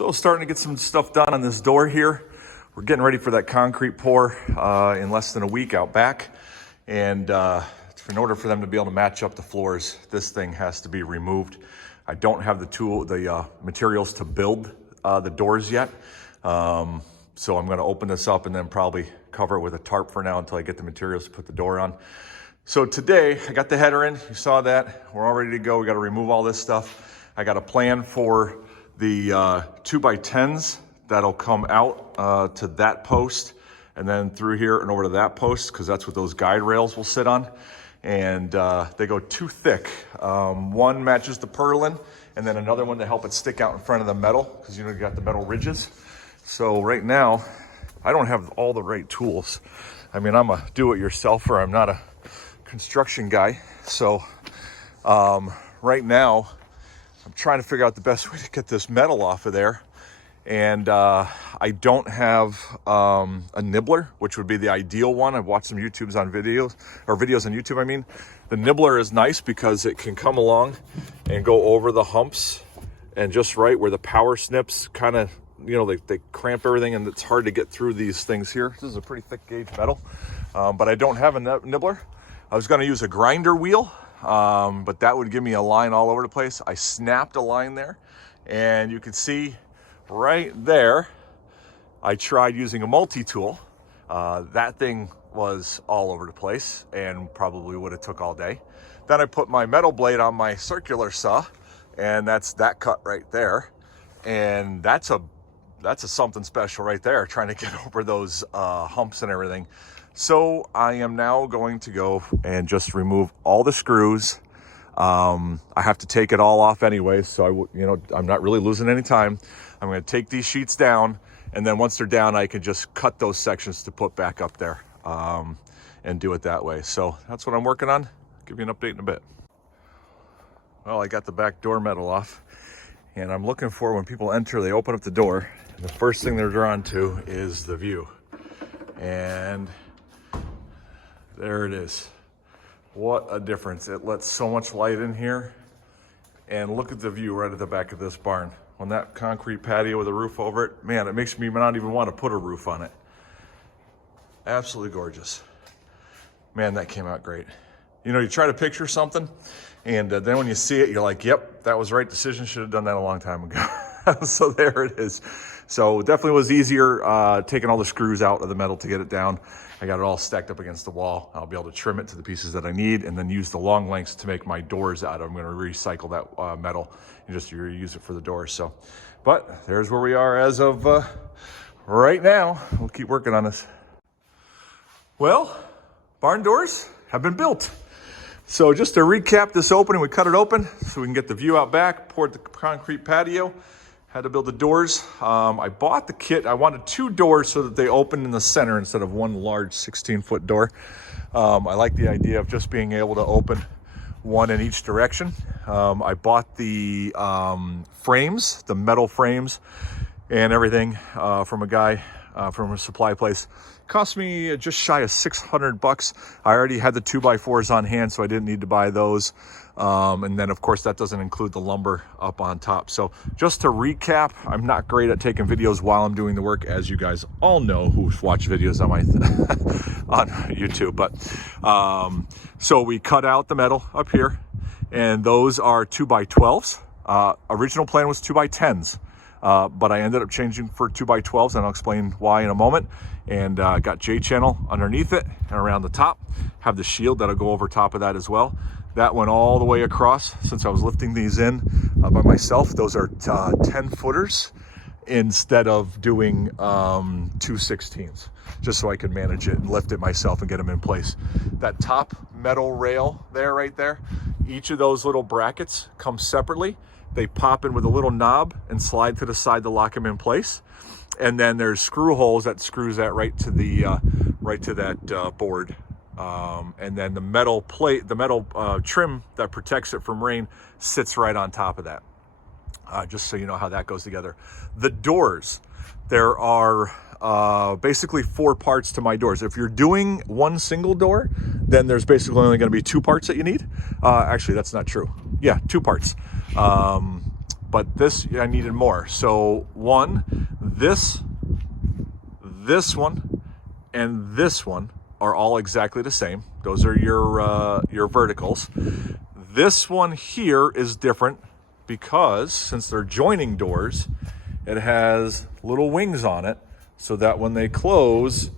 So starting to get some stuff done on this door here. We're getting ready for that concrete pour in less than a week out back. And in order for them to be able to match up the floors, this thing has to be removed. I don't have the materials to build the doors yet. So I'm gonna open this up and then probably cover it with a tarp for now until I get the materials to put the door on. So today, I got the header in, you saw that. We're all ready to go. We gotta remove all this stuff. I got a plan for the 2x10s that'll come out to that post and then through here and over to that post, because that's what those guide rails will sit on. And they go too thick. One matches the purlin and then another one to help it stick out in front of the metal, because you got the metal ridges. So right now, I don't have all the right tools. I mean, I'm a do-it-yourselfer. I'm not a construction guy. So right now, I'm trying to figure out the best way to get this metal off of there. And I don't have a nibbler, which would be the ideal one. I've watched some videos on YouTube, I mean. The nibbler is nice because it can come along and go over the humps and just right where the power snips kind of, they cramp everything and it's hard to get through these things here. This is a pretty thick gauge metal, but I don't have a nibbler. I was gonna use a grinder wheel, but that would give me a line all over the place. I snapped a line there, and you can see right there, I tried using a multi-tool. That thing was all over the place and probably would have took all day. Then I put my metal blade on my circular saw, and that's that cut right there. And that's a something special right there, trying to get over those humps and everything. So I am now going to go and just remove all the screws. I have to take it all off anyway, so I'm not really losing any time. I'm going to take these sheets down, and then once they're down, I can just cut those sections to put back up there and do it that way. So that's what I'm working on. Give you an update in a bit. Well, I got the back door metal off, and I'm looking for, when people enter, they open up the door, and the first thing they're drawn to is the view. And there it is. What a difference. It lets so much light in here. And look at the view right at the back of this barn. On that concrete patio with a roof over it, man, it makes me not even want to put a roof on it. Absolutely gorgeous. Man, that came out great. You try to picture something, and then when you see it, you're like, yep, that was the right decision. Should have done that a long time ago. So there it is. So definitely was easier taking all the screws out of the metal to get it down. I got it all stacked up against the wall. I'll be able to trim it to the pieces that I need and then use the long lengths to make my doors out of. I'm going to recycle that metal and just reuse it for the doors. So, but there's where we are as of right now. We'll keep working on this. Well, barn doors have been built. So just to recap this opening, we cut it open so we can get the view out back, poured the concrete patio, had to build the doors. I bought the kit. I wanted 2 doors so that they open in the center instead of one large 16-foot door. I like the idea of just being able to open one in each direction. I bought the frames, the metal frames and everything from a guy from a supply place. Cost me just shy of $600. I already had the 2x4s on hand, so I didn't need to buy those. And then of course that doesn't include the lumber up on top. So just to recap, I'm not great at taking videos while I'm doing the work, as you guys all know who've watched videos on my on YouTube. But so we cut out the metal up here, and those are 2x12s. Original plan was 2x10s. But I ended up changing for 2x12s, and I'll explain why in a moment. And got J-channel underneath it and around the top. Have the shield that'll go over top of that as well. That went all the way across. Since I was lifting these in by myself, those are 10-footers instead of doing 2/16s, just so I could manage it and lift it myself and get them in place. That top metal rail there, right there, each of those little brackets come separately. They pop in with a little knob and slide to the side to lock them in place. And then there's screw holes that screws that right to that board. And then the metal plate, the metal trim that protects it from rain sits right on top of that. Just so you know how that goes together. The doors, there are basically 4 parts to my doors. If you're doing one single door, then there's basically only going to be 2 parts that you need. Actually, that's not true. Yeah, 2 parts. but this, I needed more. So this one, and this one are all exactly the same. Those are your verticals. This one here is different because since they're joining doors, it has little wings on it so that when they close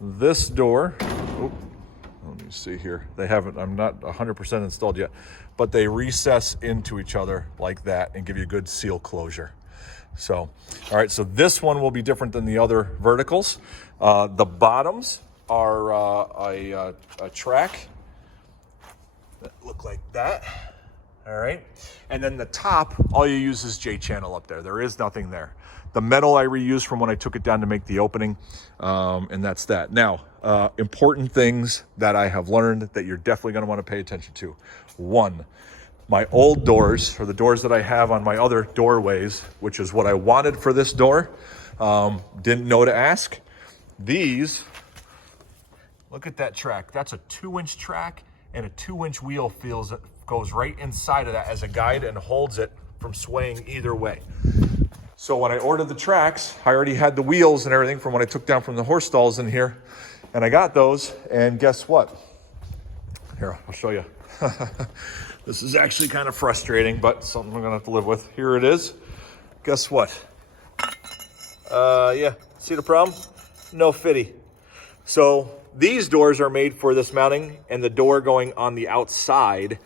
this door, let me see here. They haven't, I'm not 100% installed yet, but they recess into each other like that and give you a good seal closure. So, all right, so this one will be different than the other verticals. The bottoms are a track that look like that. All right, and then the top, all you use is J-channel up there. There is nothing there. The metal I reused from when I took it down to make the opening, and that's that. Now, important things that I have learned that you're definitely going to want to pay attention to. One, my old doors, or the doors that I have on my other doorways, which is what I wanted for this door, didn't know to ask. These, look at that track. That's a 2-inch track, and a 2-inch wheel goes right inside of that as a guide and holds it from swaying either way. So when I ordered the tracks, I already had the wheels and everything from when I took down from the horse stalls in here, and I got those, and guess what? Here, I'll show you. This is actually kind of frustrating, but something I'm gonna have to live with. Here it is. Guess what? Yeah, see the problem? No fitty. So these doors are made for this mounting and the door going on the outside,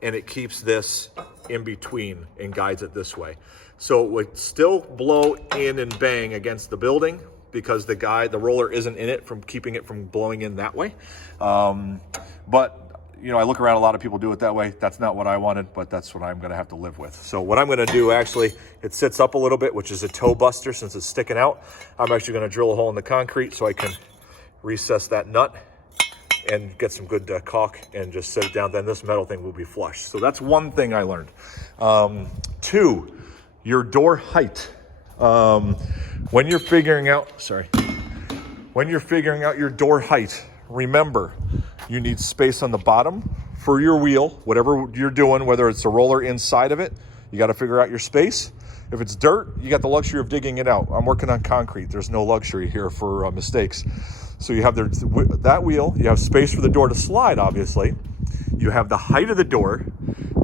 and it keeps this in between and guides it this way. So it would still blow in and bang against the building because the roller isn't in it from keeping it from blowing in that way. But you know, I look around, a lot of people do it that way. That's not what I wanted, but that's what I'm gonna have to live with. So what I'm gonna do, actually, it sits up a little bit, which is a toe buster since it's sticking out. I'm actually gonna drill a hole in the concrete so I can recess that nut and get some good caulk and just set it down. Then this metal thing will be flush. So that's one thing I learned. Two, your door height. When you're figuring out your door height, remember, you need space on the bottom for your wheel, whatever you're doing, whether it's a roller inside of it, you got to figure out your space. If it's dirt, you got the luxury of digging it out. I'm working on concrete. There's no luxury here for mistakes. So you have that wheel, you have space for the door to slide, obviously. You have the height of the door.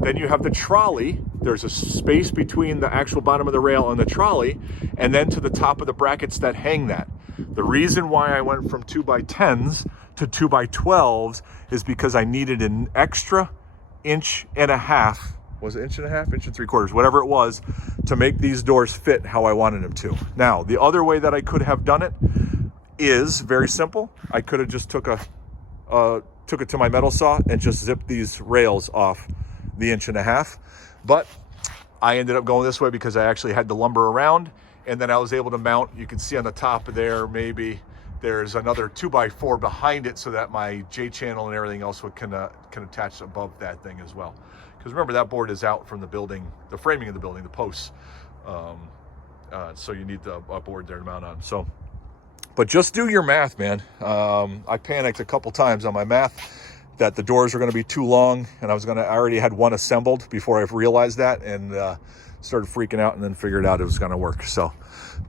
Then you have the trolley. There's a space between the actual bottom of the rail and the trolley, and then to the top of the brackets that hang that. The reason why I went from 2x10s to 2x12s is because I needed an extra 1.5 inches. Was it 1.5 inches? 1 3/4, whatever it was, to make these doors fit how I wanted them to. Now, the other way that I could have done it is very simple. I could have just took it to my metal saw and just zipped these rails off the 1.5 inches. But I ended up going this way because I actually had the lumber around, and then I was able to mount. You can see on the top of there, maybe there's another 2x4 behind it so that my J-channel and everything else can attach above that thing as well. Because remember, that board is out from the building, the framing of the building, the posts. So you need a board there to mount on. So, but just do your math, man. I panicked a couple times on my math that the doors were going to be too long, and I already had one assembled before I realized that, and started freaking out, and then figured out it was going to work. So,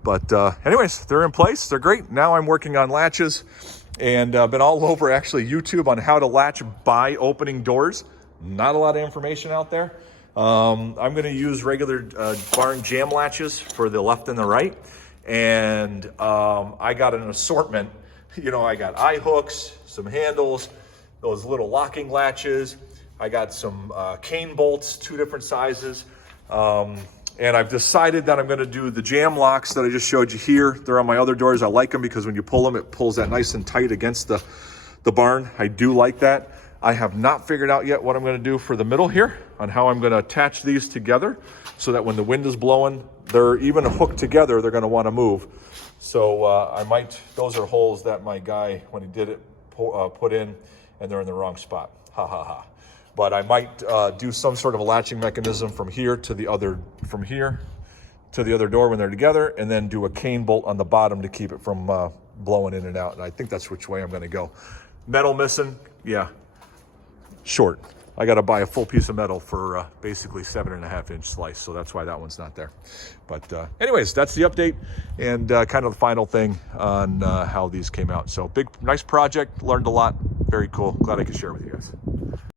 but anyways, they're in place. They're great. Now I'm working on latches, and been all over actually YouTube on how to latch by opening doors. Not a lot of information out there. I'm going to use regular barn jam latches for the left and the right, and I got an assortment. You know, I got eye hooks, some handles, those little locking latches. I got some cane bolts, 2 different sizes. And I've decided that I'm gonna do the jam locks that I just showed you here. They're on my other doors. I like them because when you pull them, it pulls that nice and tight against the barn. I do like that. I have not figured out yet what I'm gonna do for the middle here on how I'm gonna attach these together so that when the wind is blowing, they're even hooked together, they're gonna wanna move. So those are holes that my guy, when he did it, put in, and they're in the wrong spot. Ha ha ha. But I might do some sort of a latching mechanism from here to the other door when they're together, and then do a cane bolt on the bottom to keep it from blowing in and out. And I think that's which way I'm gonna go. Metal missing, yeah, short. I got to buy a full piece of metal for basically 7.5-inch slice. So that's why that one's not there. But anyways, that's the update and kind of the final thing on how these came out. So nice project, learned a lot. Very cool. Glad I could share with you guys.